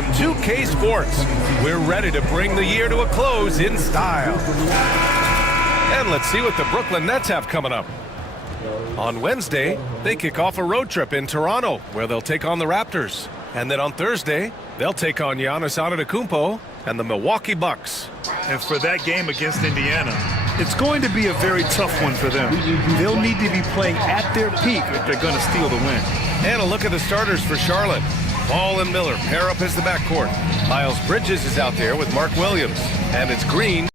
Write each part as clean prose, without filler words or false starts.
on 2K Sports. We're ready to bring the year to a close in style. And let's see what the Brooklyn Nets have coming up. On Wednesday, they kick off a road trip in Toronto, where they'll take on the Raptors. And then on Thursday, they'll take on Giannis Antetokounmpo and the Milwaukee Bucks. And for that game against Indiana, it's going to be a very tough one for them. They'll need to be playing at their peak if they're going to steal the win. And a look at the starters for Charlotte. Ball and Miller pair up as the backcourt. Miles Bridges is out there with Mark Williams. And it's Green.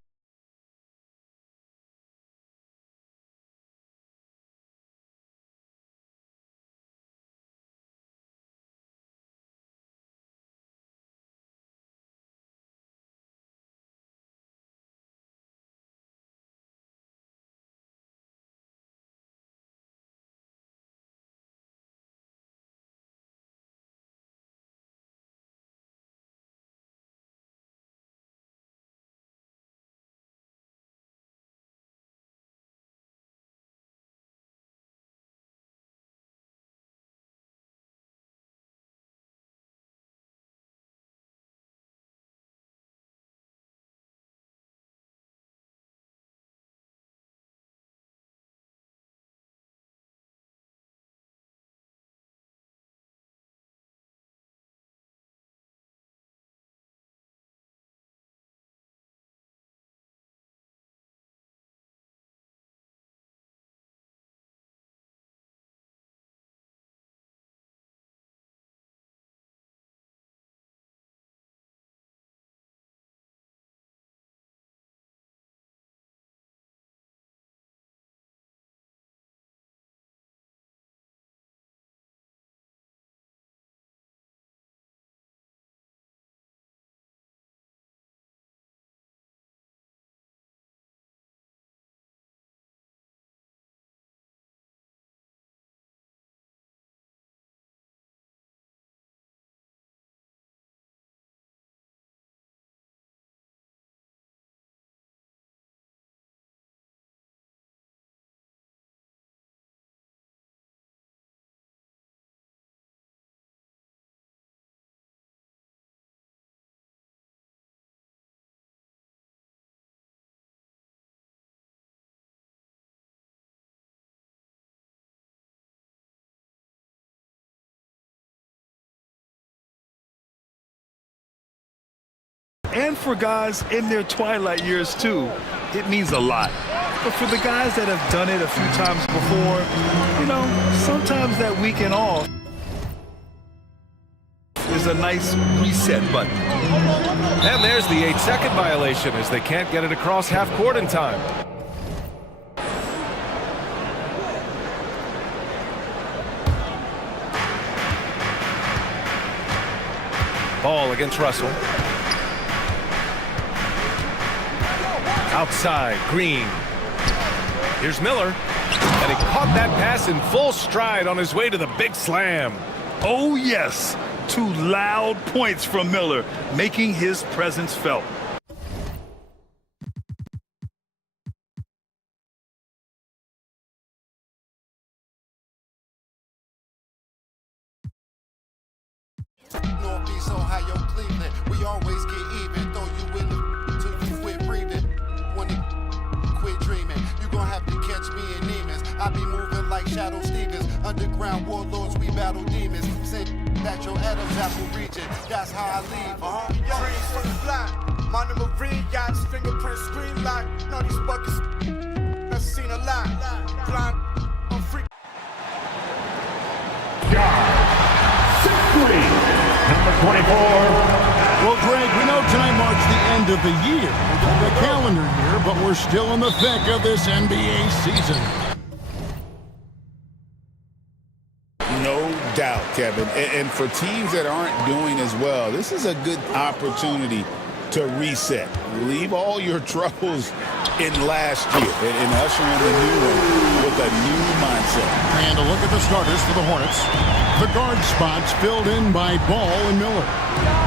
And for guys in their twilight years, too, it means a lot. But for the guys that have done it a few times before, you know, sometimes that weekend off is a nice reset button. And there's the 8-second violation as they can't get it across half court in time. Ball against Russell. Outside, Green. Here's Miller. And he caught that pass in full stride on his way to the big slam. Oh, yes. 2 loud points from Miller, making his presence felt. Northeast Ohio, Cleveland, we always get even. Throw you in the till you quit breathing. When you quit dreaming, you gon' have to catch me in demons. I be moving like Shadow Stevens. Underground warlords, we battle demons. Say that your Adam's apple region. That's how I leave. Brains from the block. My number Marine yachts, fingerprint screen lock. Know these buckets. I've seen a lot. Blind, I'm free. Number 24. Well, Greg, we know tonight marks the end of the year, the calendar year, but we're still in the thick of this NBA season. No doubt, Kevin. And for teams that aren't doing as well, this is a good opportunity to reset. Leave all your troubles in last year and usher in the new one with a new mindset. And a look at the starters for the Hornets. The guard spots filled in by Ball and Miller.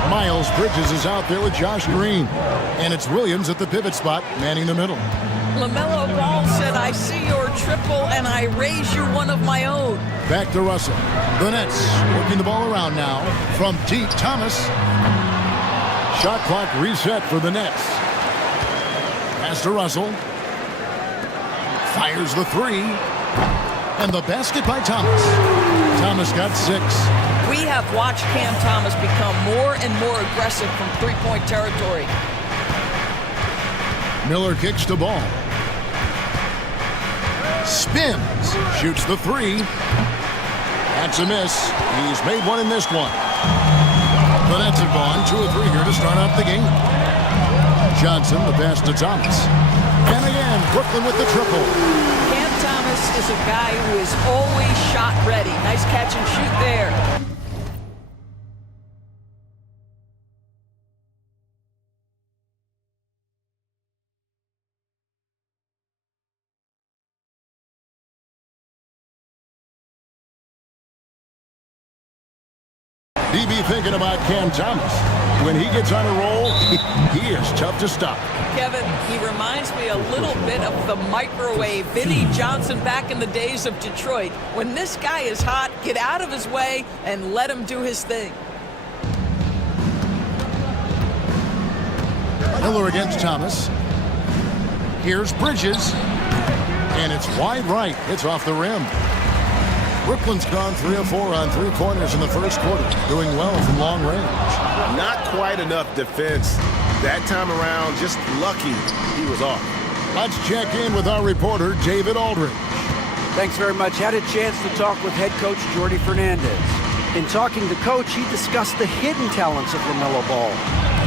Miles Bridges is out there with Josh Green. And it's Williams at the pivot spot, manning the middle. LaMelo Ball said, I see your triple and I raise you one of my own. Back to Russell. The Nets working the ball around now from deep. Thomas. Shot clock reset for the Nets. Pass to Russell. Fires the three. And the basket by Thomas. Thomas got 6. We have watched Cam Thomas become more and more aggressive from three-point territory. Miller kicks the ball. Spins. Shoots the three. That's a miss. He's made one and missed one. The Nets have gone 2 of 3 here to start out the game. Johnson, the pass to Thomas. And again, Brooklyn with the triple. Cam Thomas is a guy who is always shot ready. Nice catch and shoot there. BB thinking about Cam Thomas. When he gets on a roll, he is tough to stop. Kevin, he reminds me a little bit of the microwave Vinnie Johnson back in the days of Detroit. When this guy is hot, get out of his way and let him do his thing. Miller against Thomas. Here's Bridges. And it's wide right. It's off the rim. Brooklyn's gone 3 of 4 on 3 pointers in the first quarter, doing well from long range. Not quite enough defense that time around. Just lucky he was off. Let's check in with our reporter, David Aldridge. Thanks very much. Had a chance to talk with head coach Jordy Fernandez. In talking to Coach, he discussed the hidden talents of LaMelo Ball.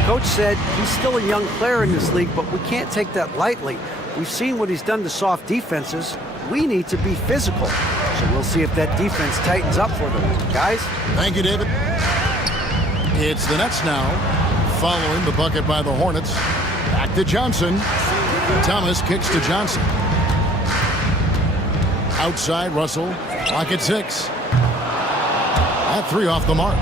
Coach said he's still a young player in this league, but we can't take that lightly. We've seen what he's done to soft defenses. We need to be physical. So we'll see if that defense tightens up for them. Guys? Thank you, David. It's the Nets now, following the bucket by the Hornets. Back to Johnson. Thomas kicks to Johnson. Outside, Russell. Clock at 6. That 3 off the mark.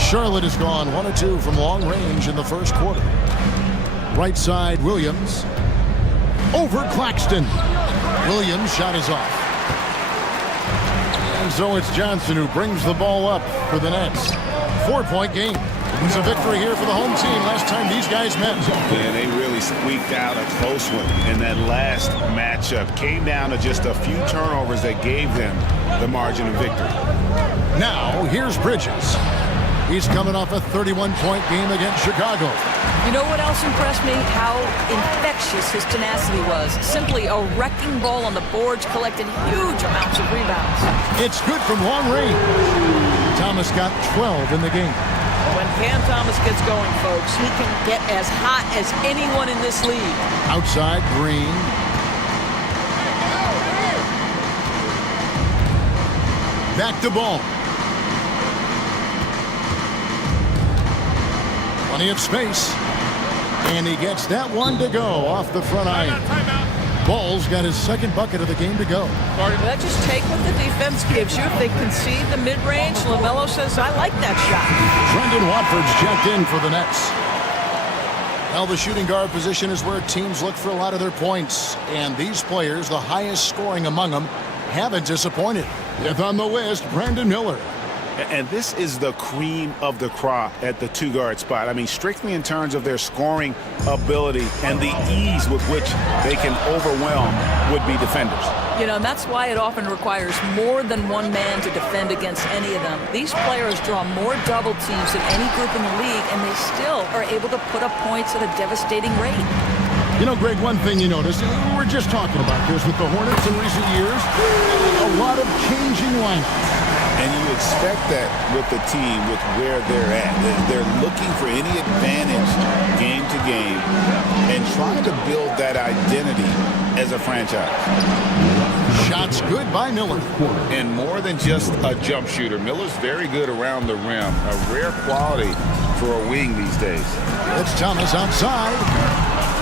Charlotte has gone 1 of 2 from long range in the first quarter. Right side, Williams. Over Claxton. Williams' shot is off. And so it's Johnson who brings the ball up for the Nets. 4-point game. It's a victory here for the home team last time these guys met. Yeah, they really squeaked out a close one in that last matchup. Came down to just a few turnovers that gave them the margin of victory. Now, here's Bridges. He's coming off a 31-point game against Chicago. You know what else impressed me? How infectious his tenacity was. Simply a wrecking ball on the boards, collected huge amounts of rebounds. It's good from long range. Thomas got 12 in the game. When Cam Thomas gets going, folks, he can get as hot as anyone in this league. Outside, Green. Back to Ball. Plenty of space. And he gets that one to go off the front iron. Ball's got his second bucket of the game to go. Well, just take what the defense gives you. If they concede the mid-range, LaMelo says, I like that shot. Brendan Watford's checked in for the Nets. Well, the shooting guard position is where teams look for a lot of their points. And these players, the highest scoring among them, haven't disappointed. Fifth on the list, Brandon Miller. And this is the cream of the crop at the 2-guard spot. I mean, strictly in terms of their scoring ability and the ease with which they can overwhelm would-be defenders. You know, and that's why it often requires more than one man to defend against any of them. These players draw more double teams than any group in the league, and they still are able to put up points at a devastating rate. You know, Greg, one thing you notice, we were just talking about this with the Hornets in recent years, a lot of changing lineups. And you expect that with the team, with where they're at. They're looking for any advantage game to game and trying to build that identity as a franchise. Shots good by Miller. And more than just a jump shooter, Miller's very good around the rim. A rare quality for a wing these days. It's Thomas outside.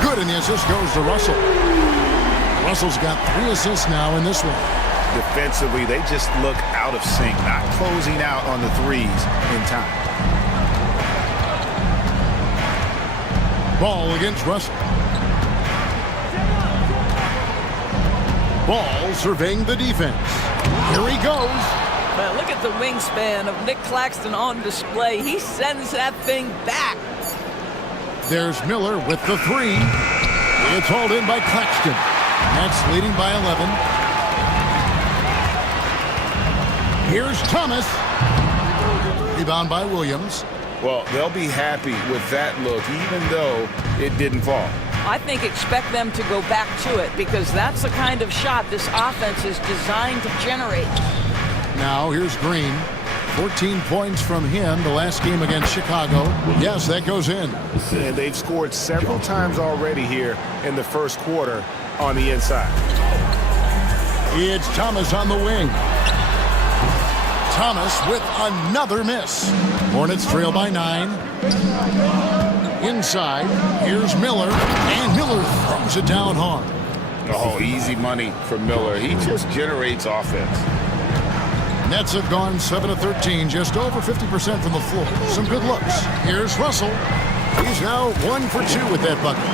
Good, and the assist goes to Russell. Russell's got 3 assists now in this one. Defensively, they just look out of sync, not closing out on the threes in time. Ball against Russell. Ball surveying the defense. Here he goes. Man, look at the wingspan of Nick Claxton on display. He sends that thing back. There's Miller with the three. It's hauled in by Claxton. Nets leading by 11. Here's Thomas. Rebound by Williams. Well, they'll be happy with that look, even though it didn't fall. I think expect them to go back to it because that's the kind of shot this offense is designed to generate. Now here's Green. 14 points from him the last game against Chicago. Yes, that goes in. And they've scored several times already here in the first quarter on the inside. It's Thomas on the wing. Thomas with another miss. Hornets trail by 9. Inside, here's Miller, and Miller throws it down hard. Oh, easy money for Miller. He just generates offense. Nets have gone 7 of 13, just over 50% from the floor. Some good looks. Here's Russell. He's now 1 for 2 with that bucket.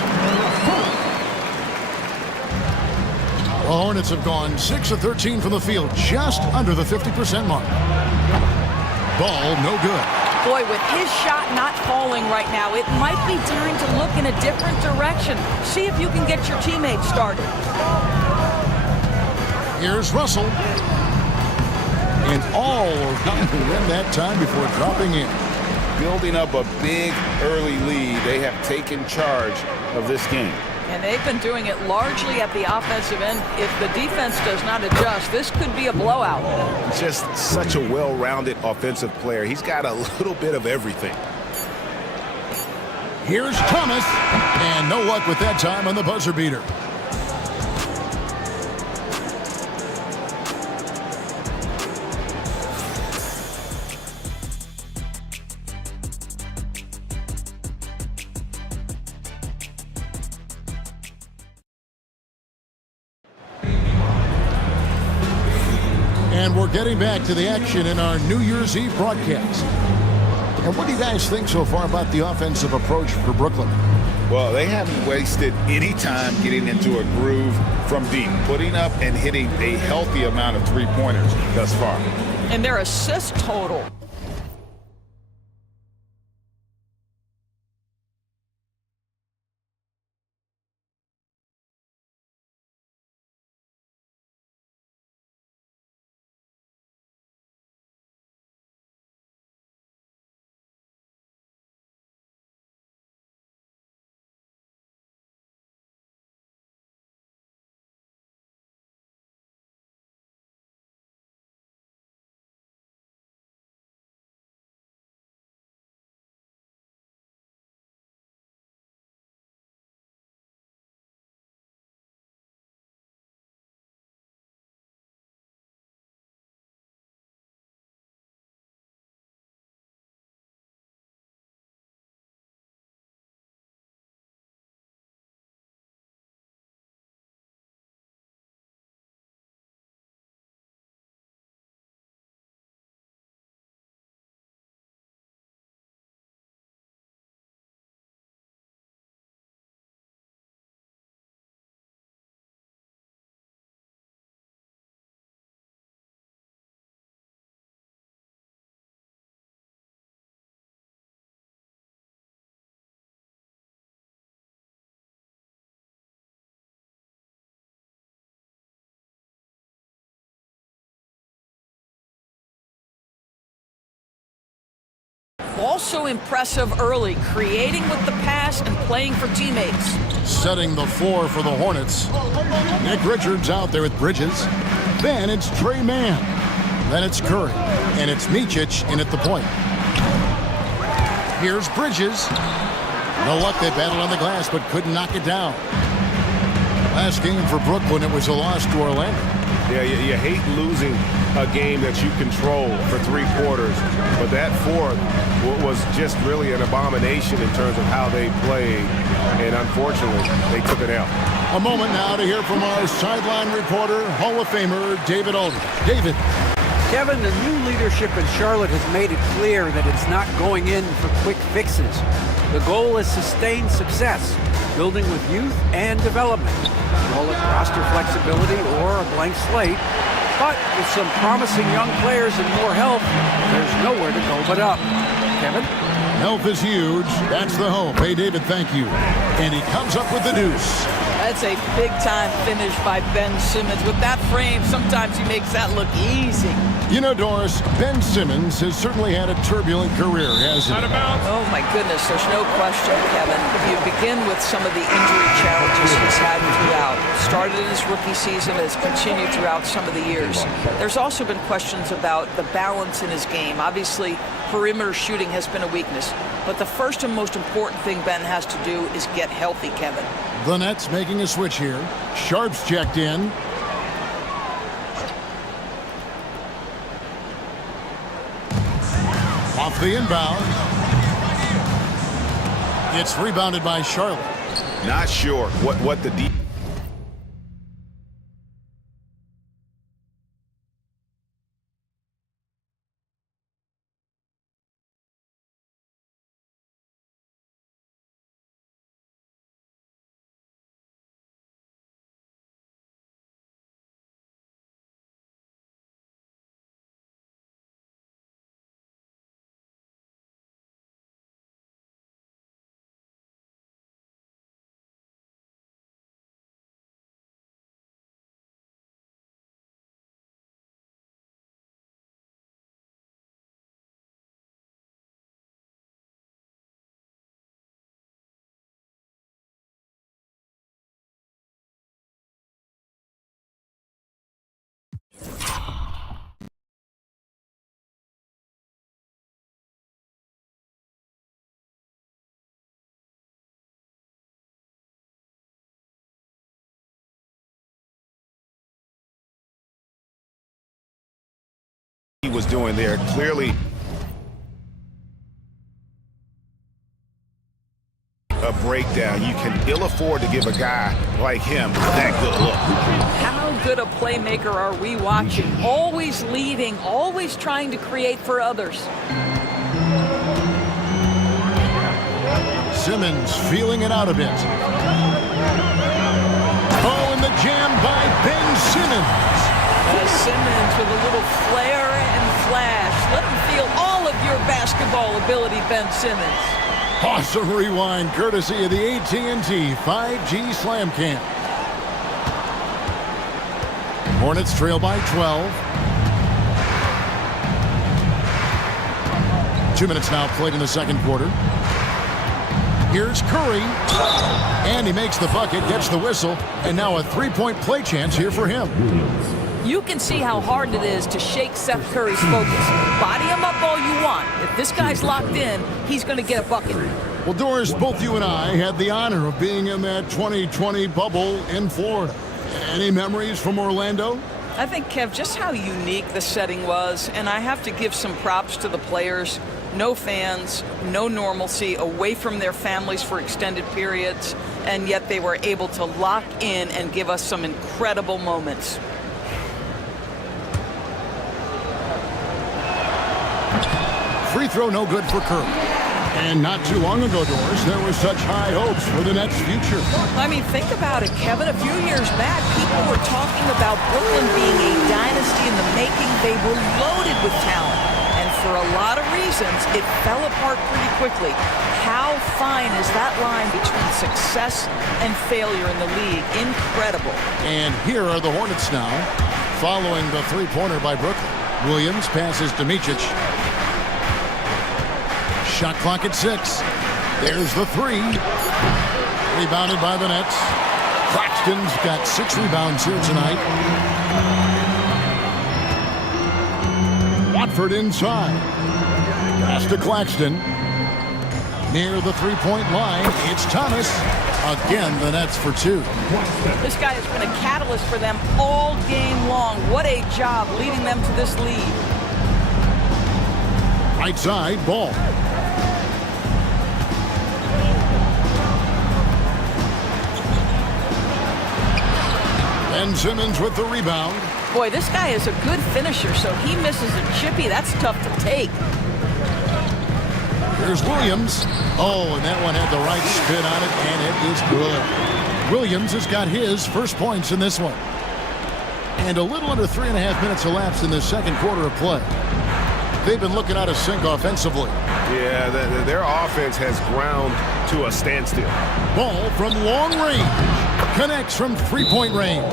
The Hornets have gone 6 of 13 from the field, just under the 50% mark. Ball no good. Boy, with his shot not falling right now, it might be time to look in a different direction. See if you can get your teammates started. Here's Russell. And all around the rim that time before dropping in. Building up a big early lead, they have taken charge of this game. And they've been doing it largely at the offensive end. If the defense does not adjust, this could be a blowout. Just such a well-rounded offensive player. He's got a little bit of everything. Here's Thomas. And no luck with that time on the buzzer beater. And we're getting back to the action in our New Year's Eve broadcast. And what do you guys think so far about the offensive approach for Brooklyn? Well, they haven't wasted any time getting into a groove from deep, putting up and hitting a healthy amount of three-pointers thus far. And their assist total. Also impressive early, creating with the pass and playing for teammates. Setting the floor for the Hornets. Nick Richards out there with Bridges. Then it's Trey Mann. Then it's Curry. And it's Micic in at the point. Here's Bridges. No luck, they battled on the glass but couldn't knock it down. Last game for Brooklyn, it was a loss to Orlando. Yeah, you hate losing a game that you control for 3 quarters, but that fourth was just really an abomination in terms of how they played, and unfortunately, they took it out. A moment now to hear from our sideline reporter, Hall of Famer David Aldridge. David. Kevin, the new leadership in Charlotte has made it clear that it's not going in for quick fixes. The goal is sustained success, building with youth and development. Call it roster flexibility or a blank slate. But with some promising young players and more health, there's nowhere to go but up. Kevin? Health is huge. That's the hope. Hey, David, thank you. And he comes up with the deuce. That's a big-time finish by Ben Simmons. With that frame, sometimes he makes that look easy. You know, Doris, Ben Simmons has certainly had a turbulent career, hasn't he? Oh, my goodness, there's no question, Kevin. You begin with some of the injury challenges he's had throughout. Started in his rookie season, has continued throughout some of the years. There's also been questions about the balance in his game. Obviously, perimeter shooting has been a weakness. But the first and most important thing Ben has to do is get healthy, Kevin. The Nets making a switch here. Sharp's checked in. Off the inbound. It's rebounded by Charlotte. Not sure what the deep. He was doing there clearly a breakdown. You can ill afford to give a guy like him that good look. How good a playmaker are we watching? Always leading, always trying to create for others. Simmons feeling it out a bit. Oh, and the jam by Ben Simmons. Simmons with a little flair and flash. Let him feel all of your basketball ability, Ben Simmons. Awesome rewind courtesy of the AT&T 5G Slam Cam. Hornets trail by 12. 2 minutes now played in the second quarter. Here's Curry. And he makes the bucket, gets the whistle, and now a three-point play chance here for him. You can see how hard it is to shake Seth Curry's focus. Body him up all you want. If this guy's locked in, he's going to get a bucket. Well, Doris, both you and I had the honor of being in that 2020 bubble in Florida. Any memories from Orlando? I think, Kev, just how unique the setting was, and I have to give some props to the players. No fans, no normalcy, away from their families for extended periods, and yet they were able to lock in and give us some incredible moments. Free throw no good for Curry. And not too long ago, Doris, there were such high hopes for the Nets' future. I mean, think about it, Kevin. A few years back, people were talking about Brooklyn being a dynasty in the making. They were loaded with talent. And for a lot of reasons, it fell apart pretty quickly. How fine is that line between success and failure in the league? Incredible. And here are the Hornets now, following the three-pointer by Brooklyn. Williams passes to Micic. Shot clock at 6. There's the three. Rebounded by the Nets. Claxton's got 6 rebounds here tonight. Watford inside. Pass to Claxton. Near the three-point line, it's Thomas. Again, the Nets for 2. This guy has been a catalyst for them all game long. What a job leading them to this lead. Right side, Ball. Ben Simmons with the rebound. Boy, this guy is a good finisher, so he misses a chippy. That's tough to take. Here's Williams. Oh, and that one had the right spin on it, and it is good. Williams has got his first points in this one. And a little under 3.5 minutes elapsed in the second quarter of play. They've been looking out of sync offensively. Yeah, their offense has ground to a standstill. Ball from long range. Connects from three-point range.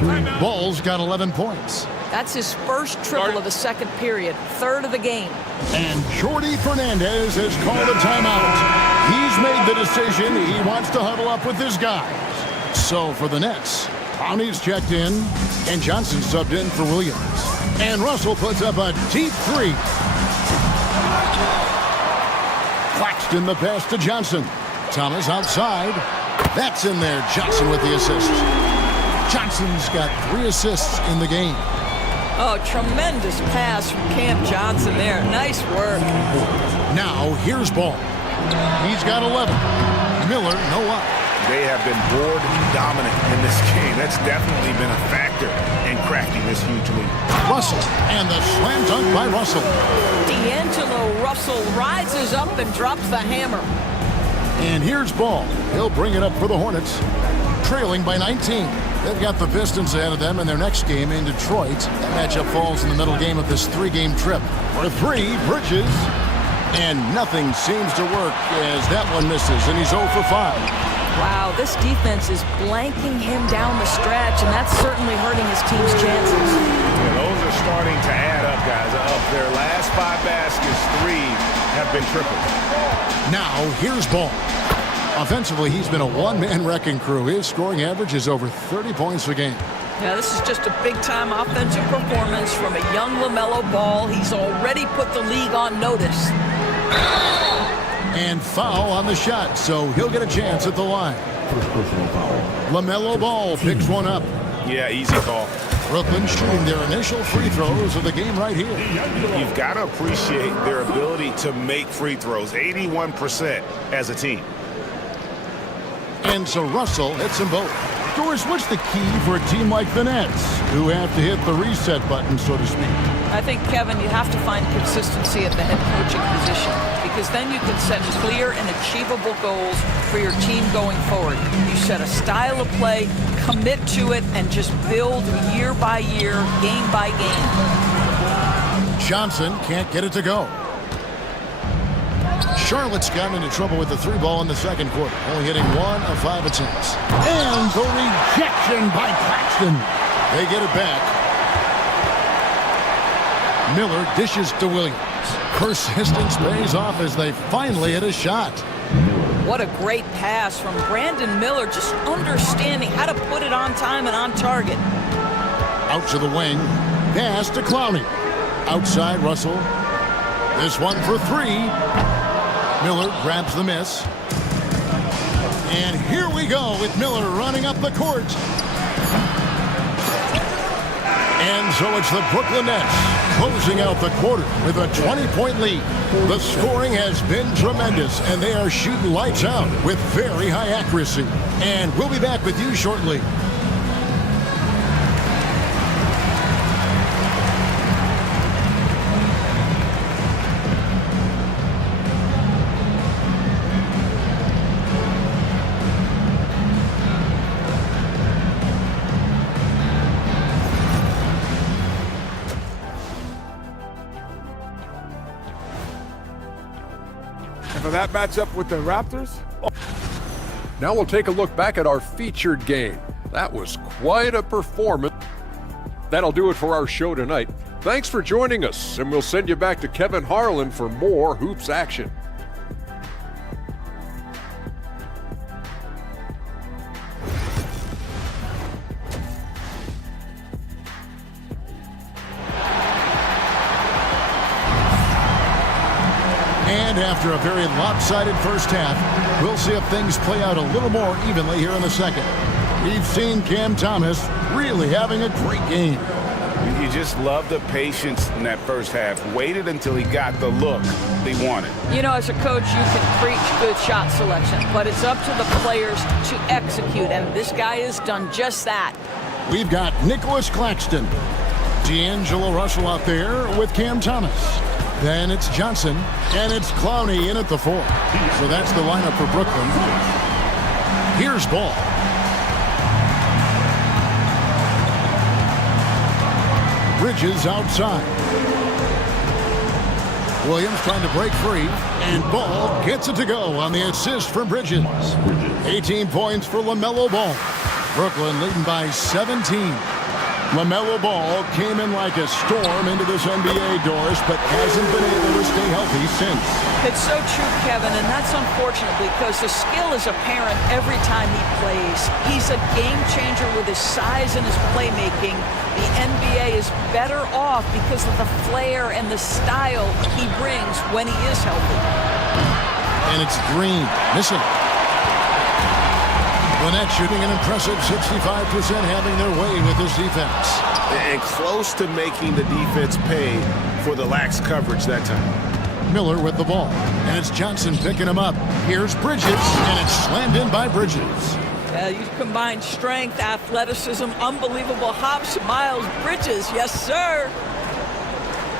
Timeout. Ball's got 11 points. That's his first triple of the second period, third of the game. And Jordy Fernandez has called a timeout. He's made the decision. He wants to huddle up with his guys. So for the Nets, Brownie's checked in, and Johnson subbed in for Williams. And Russell puts up a deep three. Claxton the pass to Johnson. Thomas outside. That's in there. Johnson with the assist. Johnson's got 3 assists in the game. Oh, tremendous pass from Cam Johnson there. Nice work. Now here's Ball. He's got 11. Miller, no up. They have been board dominant in this game. That's definitely been a factor in cracking this huge lead. Russell, and the slam dunk by Russell. D'Angelo Russell rises up and drops the hammer. And here's Ball. He'll bring it up for the Hornets, trailing by 19. They've got the Pistons ahead of them in their next game in Detroit. That matchup falls in the middle game of this 3-game trip. For 3, Bridges. And nothing seems to work as that one misses, and he's 0 for 5. Wow, this defense is blanking him down the stretch, and that's certainly hurting his team's chances. Yeah, those are starting to add up, guys. Of their last 5 baskets, 3 have been tripled. Now, here's Ball. Offensively, he's been a one-man wrecking crew. His scoring average is over 30 points a game. Yeah, this is just a big-time offensive performance from a young LaMelo Ball. He's already put the league on notice. And foul on the shot, so he'll get a chance at the line. LaMelo Ball picks one up. Yeah, easy call. Brooklyn shooting their initial free throws of the game right here. You've got to appreciate their ability to make free throws, 81% as a team. And so Russell hits them both. Doris, what's the key for a team like the Nets, who have to hit the reset button, so to speak? I think, Kevin, you have to find consistency at the head coaching position, because then you can set clear and achievable goals for your team going forward. You set a style of play, commit to it, and just build year by year, game by game. Johnson can't get it to go. Charlotte's gotten into trouble with the 3-ball in the second quarter, only hitting 1 of 5 attempts. And the rejection by Claxton. They get it back. Miller dishes to Williams. Persistence pays off as they finally hit a shot. What a great pass from Brandon Miller, just understanding how to put it on time and on target. Out to the wing. Pass to Clowney. Outside Russell. This one for 3. Miller grabs the miss. And here we go with Miller running up the court. And so it's the Brooklyn Nets closing out the quarter with a 20-point lead. The scoring has been tremendous, and they are shooting lights out with very high accuracy. And we'll be back with you shortly. For that matchup with the Raptors? Now we'll take a look back at our featured game. That was quite a performance. That'll do it for our show tonight. Thanks for joining us, and we'll send you back to Kevin Harlan for more hoops action. And after a very lopsided first half, we'll see if things play out a little more evenly here in the second. We've seen Cam Thomas really having a great game. You just love the patience in that first half. Waited until he got the look they wanted. You know, as a coach, you can preach good shot selection, but it's up to the players to execute, and this guy has done just that. We've got Nicholas Claxton, D'Angelo Russell out there with Cam Thomas. Then it's Johnson, and it's Clowney in at the 4. So that's the lineup for Brooklyn. Here's Ball. Bridges outside. Williams trying to break free, and Ball gets it to go on the assist from Bridges. 18 points for LaMelo Ball. Brooklyn leading by 17. LaMelo Ball came in like a storm into this NBA, Doris, but hasn't been able to stay healthy since. It's so true, Kevin, and that's unfortunate because the skill is apparent every time he plays. He's a game changer with his size and his playmaking. The NBA is better off because of the flair and the style he brings when he is healthy. And it's Green missing. The Nets shooting an impressive 65%, having their way with this defense. And close to making the defense pay for the lax coverage that time. Miller with the ball, and it's Johnson picking him up. Here's Bridges, and it's slammed in by Bridges. You combine strength, athleticism, unbelievable hops. Miles Bridges, yes, sir.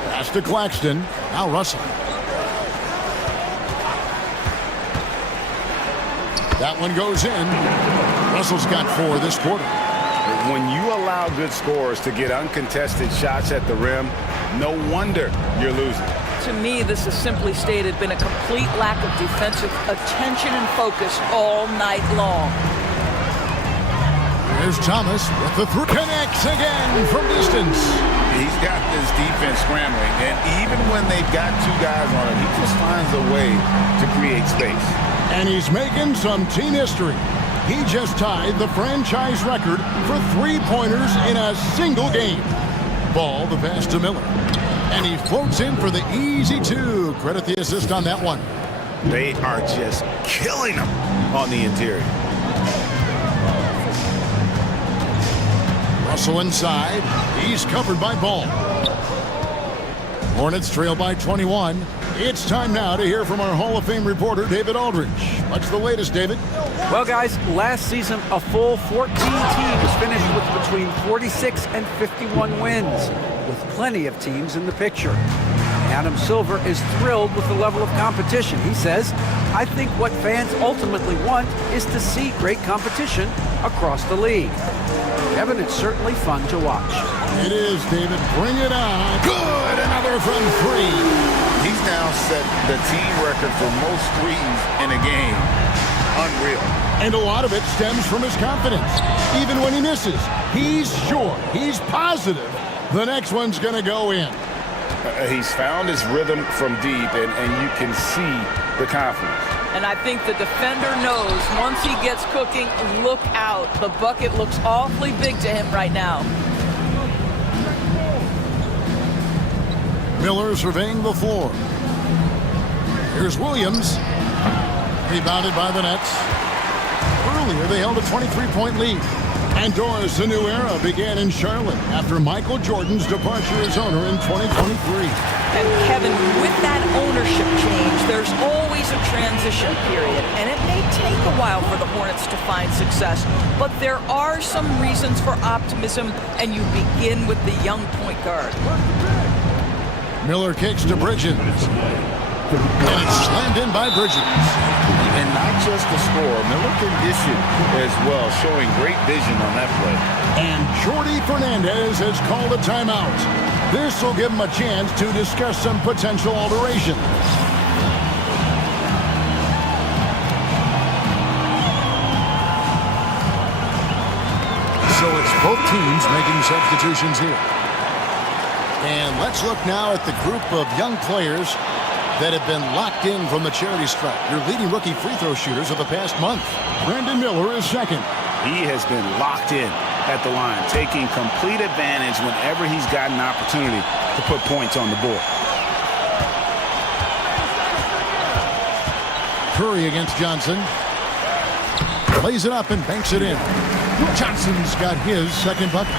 Pass to Claxton. Now Russell. That one goes in. Russell's got 4 this quarter. When you allow good scorers to get uncontested shots at the rim, no wonder you're losing. To me, this is simply stated been a complete lack of defensive attention and focus all night long. There's Thomas with the through. Connects again from distance. He's got this defense scrambling, and even when they've got 2 guys on him, he just finds a way to create space. And he's making some team history. He just tied the franchise record for 3-pointers in a single game. Ball, the pass to Miller. And he floats in for the easy 2. Credit the assist on that one. They are just killing him on the interior. Russell inside. He's covered by Ball. Hornets trail by 21. It's time now to hear from our Hall of Fame reporter, David Aldridge. What's the latest, David? Well, guys, last season, a full 14 teams finished with between 46 and 51 wins, with plenty of teams in the picture. Adam Silver is thrilled with the level of competition. He says, I think what fans ultimately want is to see great competition across the league. Kevin, it's certainly fun to watch. It is, David. Bring it on. Good. Another from 3. He's now set the team record for most threes in a game. Unreal. And a lot of it stems from his confidence. Even when he misses, he's sure, he's positive the next one's going to go in. He's found his rhythm from deep, and you can see the confidence. And I think the defender knows once he gets cooking, look out. The bucket looks awfully big to him right now. Miller surveying the floor. Here's Williams. Rebounded by the Nets. Earlier, they held a 23-point lead. And Doris, a new era began in Charlotte after Michael Jordan's departure as owner in 2023. And Kevin, with that ownership change, there's always a transition period. And it may take a while for the Hornets to find success. But there are some reasons for optimism, and you begin with the young point guard. Miller kicks to Bridges. And it's slammed in by Bridges. And not just the score, Miller conditioned as well, showing great vision on that play. And Jordy Fernandez has called a timeout. This will give him a chance to discuss some potential alterations. So it's both teams making substitutions here. And let's look now at the group of young players that have been locked in from the charity stripe. Your leading rookie free throw shooters of the past month. Brandon Miller is second. He has been locked in at the line, taking complete advantage whenever he's got an opportunity to put points on the board. Curry against Johnson. Lays it up and banks it in. Johnson's got his second bucket.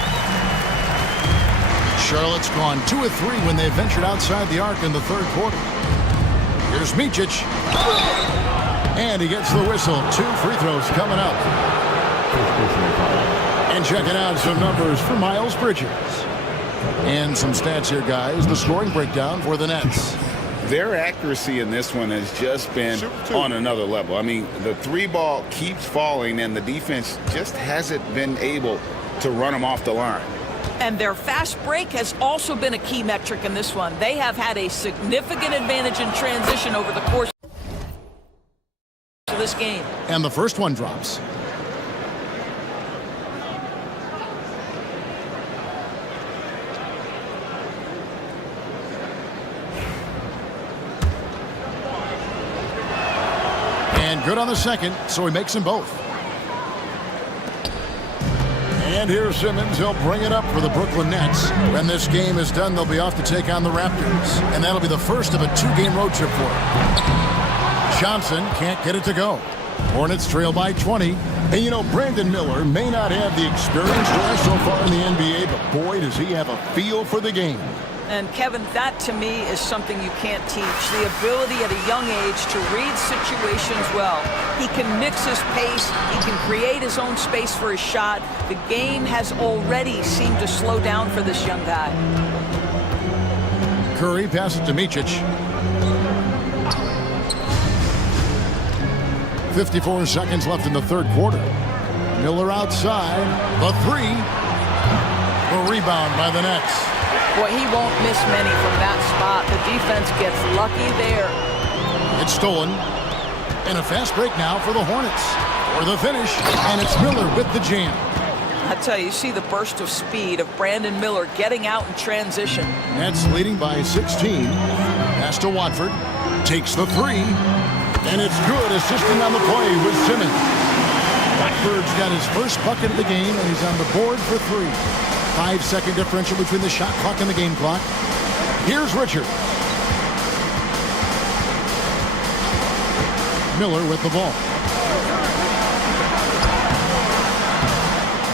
Charlotte's gone 2 of 3 when they ventured outside the arc in the third quarter. Here's Micic. And he gets the whistle. 2 free throws coming up. And checking out some numbers for Miles Bridges. And some stats here, guys. The scoring breakdown for the Nets. Their accuracy in this one has just been on another level. I mean, the 3-ball keeps falling, and the defense just hasn't been able to run them off the line. And their fast break has also been a key metric in this one. They have had a significant advantage in transition over the course of this game. And the first one drops. And good on the second, so he makes them both. And here's Simmons. He'll bring it up for the Brooklyn Nets. When this game is done, they'll be off to take on the Raptors. And that'll be the first of a 2-game road trip for them. Johnson can't get it to go. Hornets trail by 20. And you know, Brandon Miller may not have the experience so far in the NBA, but boy, does he have a feel for the game. And Kevin, that to me is something you can't teach. The ability at a young age to read situations well. He can mix his pace. He can create his own space for his shot. The game has already seemed to slow down for this young guy. Curry passes to Micic. 54 seconds left in the third quarter. Miller outside. The three. The rebound by the Nets. Boy, he won't miss many from that spot. The defense gets lucky there. It's stolen. And a fast break now for the Hornets. For the finish. And it's Miller with the jam. I tell you see the burst of speed of Brandon Miller getting out in transition. Nets leading by 16. Pass to Watford. Takes the three. And it's good. Assisting on the play with Simmons. Watford's got his first bucket of the game, and he's on the board for three. 5-second differential between the shot clock and the game clock. Here's Richard. Miller with the ball.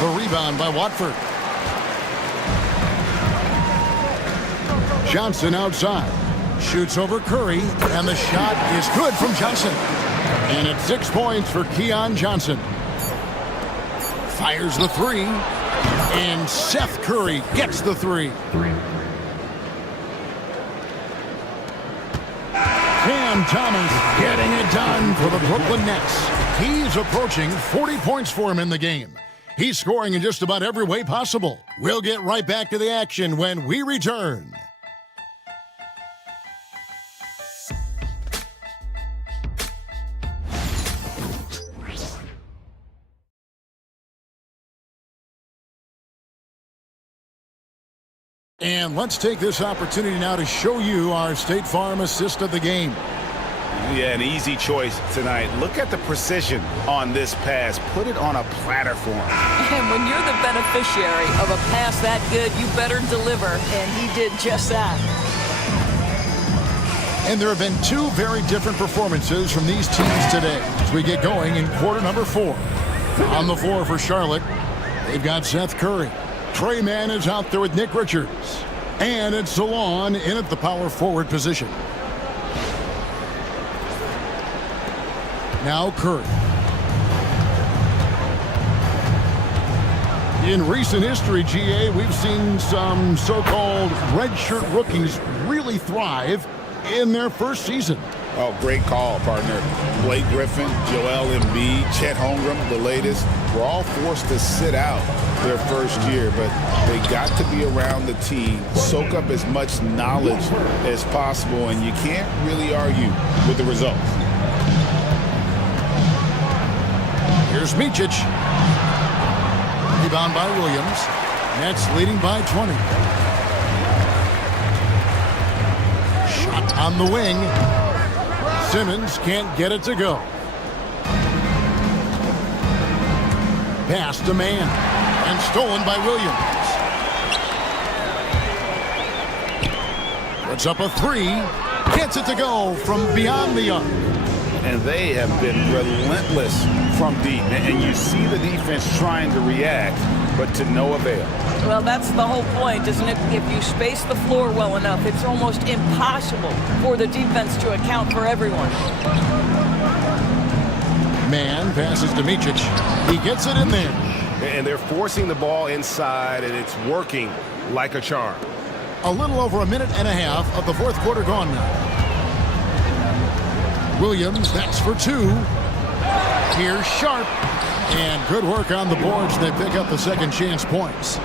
The rebound by Watford. Johnson outside. Shoots over Curry, and the shot is good from Johnson. And it's 6 points for Keon Johnson. Fires the three. And Seth Curry gets the three. Cam Thomas getting it done for the Brooklyn Nets. He's approaching 40 points for him in the game. He's scoring in just about every way possible. We'll get right back to the action when we return. And let's take this opportunity now to show you our State Farm assist of the game. Yeah, an easy choice tonight. Look at the precision on this pass. Put it on a platter for him. And when you're the beneficiary of a pass that good, you better deliver. And he did just that. And there have been two very different performances from these teams today as we get going in quarter number 4. On the floor for Charlotte, they've got Seth Curry. Trey Mann is out there with Nick Richards. And it's Salon in at the power forward position. Now Curry. In recent history, GA, we've seen some so-called redshirt rookies really thrive in their first season. Oh, great call, partner. Blake Griffin, Joel Embiid, Chet Holmgren, the latest, were all forced to sit out their first year, but they got to be around the team, soak up as much knowledge as possible, and you can't really argue with the results. Here's Micic. Rebound by Williams. Nets leading by 20. Shot on the wing. Simmons can't get it to go. Pass to Mann. And stolen by Williams. Puts up a three. Gets it to go from beyond the arc. And they have been relentless from deep. And you see the defense trying to react, but to no avail. Well, that's the whole point, isn't it? If you space the floor well enough, it's almost impossible for the defense to account for everyone. Mann passes to Micic. He gets it in there. And they're forcing the ball inside, and it's working like a charm. A little over a minute and a half of the fourth quarter gone now. Williams, that's for two. Here's Sharp. And good work on the boards. They pick up the second chance points.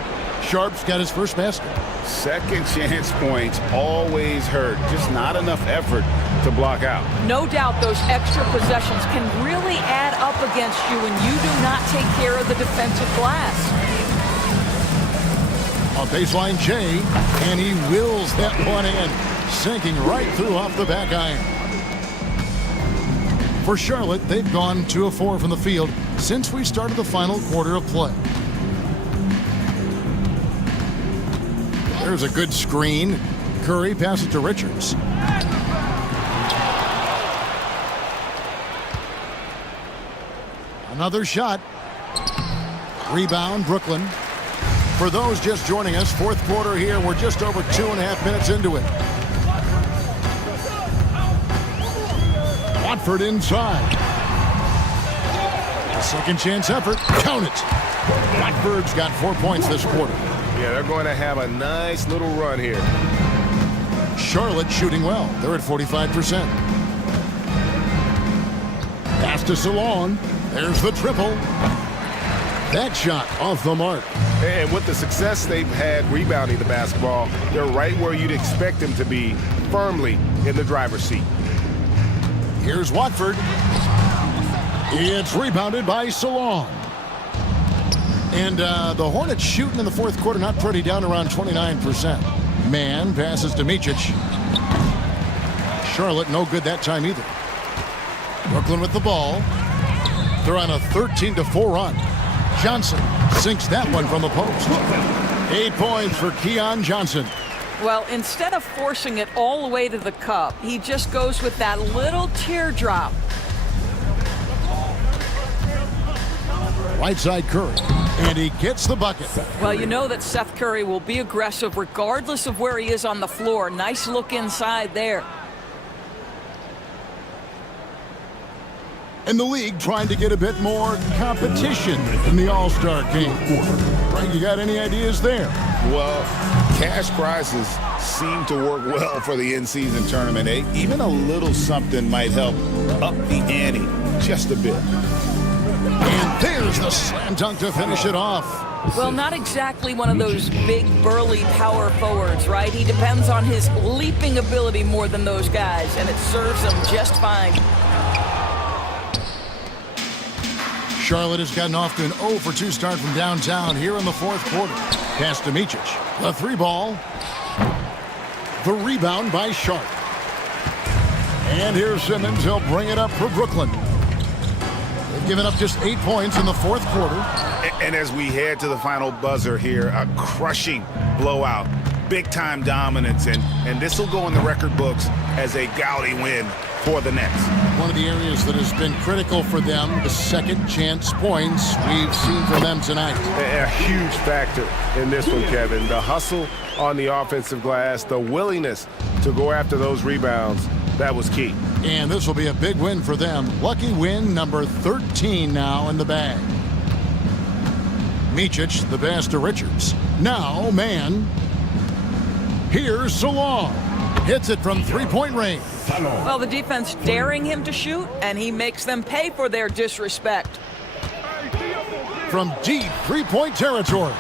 Sharp's got his first basket. Second chance points always hurt. Just not enough effort to block out. No doubt those extra possessions can really add up against you when you do not take care of the defensive glass. A baseline J, and he wills that one in, sinking right through off the back iron. For Charlotte, they've gone 2 of 4 from the field since we started the final quarter of play. There's a good screen. Curry passes to Richards. Another shot. Rebound, Brooklyn. For those just joining us, fourth quarter here. We're just over 2.5 minutes into it. Watford inside. A second chance effort. Count it. Watford's got 4 points this quarter. Yeah, they're going to have a nice little run here. Charlotte shooting well. They're at 45%. Pass to Salon. There's the triple. That shot off the mark. And with the success they've had rebounding the basketball, they're right where you'd expect them to be, firmly in the driver's seat. Here's Watford. It's rebounded by Salon. And the Hornets shooting in the fourth quarter, not pretty, down around 29%. Man passes to Micic. Charlotte no good that time either. Brooklyn with the ball. They're on a 13-4 run. Johnson sinks that one from the post. 8 points for Keon Johnson. Well, instead of forcing it all the way to the cup, he just goes with that little teardrop. Right side Curry, and he gets the bucket. Well, you know that Seth Curry will be aggressive regardless of where he is on the floor. Nice look inside there. And the league trying to get a bit more competition in the All-Star game. Frank, you got any ideas there? Well, cash prizes seem to work well for the in-season tournament. Even a little something might help up the ante just a bit. And there's the slam dunk to finish it off. Well, not exactly one of those big, burly power forwards, right? He depends on his leaping ability more than those guys, and it serves him just fine. Charlotte has gotten off to an 0 for 2 start from downtown here in the fourth quarter. Pass to Micic. The 3 ball. The rebound by Sharp. And here's Simmons. He'll bring it up for Brooklyn. They've given up just 8 points in the fourth quarter. And as we head to the final buzzer here, a crushing blowout. Big-time dominance, and this will go in the record books as a gaudy win for the Nets. One of the areas that has been critical for them, the second chance points we've seen from them tonight. A huge factor in this one, Kevin. The hustle on the offensive glass, the willingness to go after those rebounds, that was key. And this will be a big win for them. Lucky win number 13 now in the bag. Micic, the pass to Richards. Now, man. Here's Salon. Hits it from three-point range. Well, the defense daring him to shoot, and he makes them pay for their disrespect. From deep three-point territory.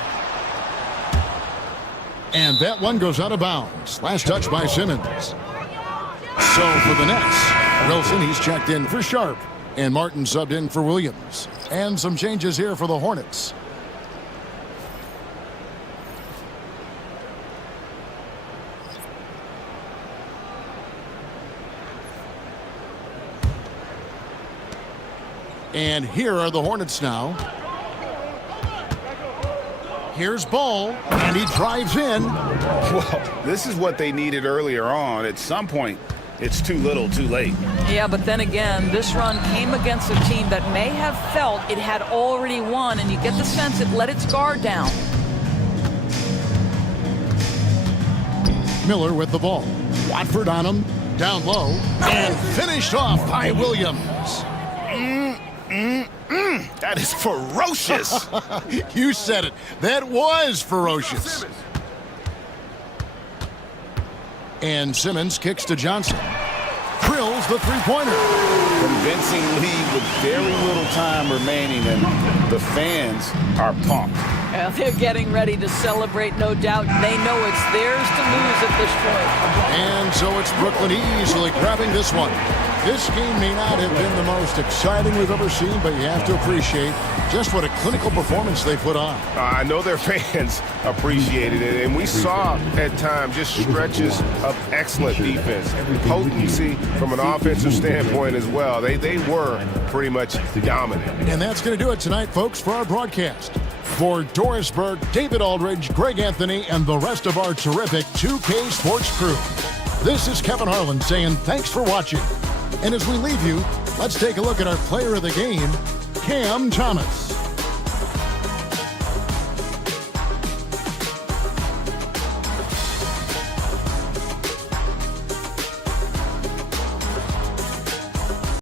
And that one goes out of bounds. Last touch by Simmons. So for the Nets, Wilson, he's checked in for Sharp. And Martin subbed in for Williams. And some changes here for the Hornets. And here are the Hornets now. Here's Ball, and he drives in. Well, this is what they needed earlier on. At some point, it's too little, too late. Yeah, but then again, this run came against a team that may have felt it had already won, and you get the sense it let its guard down. Miller with the ball. Watford on him, down low, and finished off by Williams. That is ferocious. You said it. That was ferocious. And Simmons kicks to Johnson. Drills the three-pointer. Convincing lead with very little time remaining, and the fans are pumped. Well, they're getting ready to celebrate, no doubt. They know it's theirs to lose at this point. And so it's Brooklyn easily grabbing this one. This game may not have been the most exciting we've ever seen, but you have to appreciate just what a clinical performance they put on. I know their fans appreciated it, and we saw at times just stretches of excellent defense, potency from an offensive standpoint as well. They were pretty much dominant. And that's going to do it tonight, folks, for our broadcast. For Doris Burke, David Aldridge, Greg Anthony, and the rest of our terrific 2K Sports crew, this is Kevin Harlan saying thanks for watching. And as we leave you, let's take a look at our player of the game, Cam Thomas.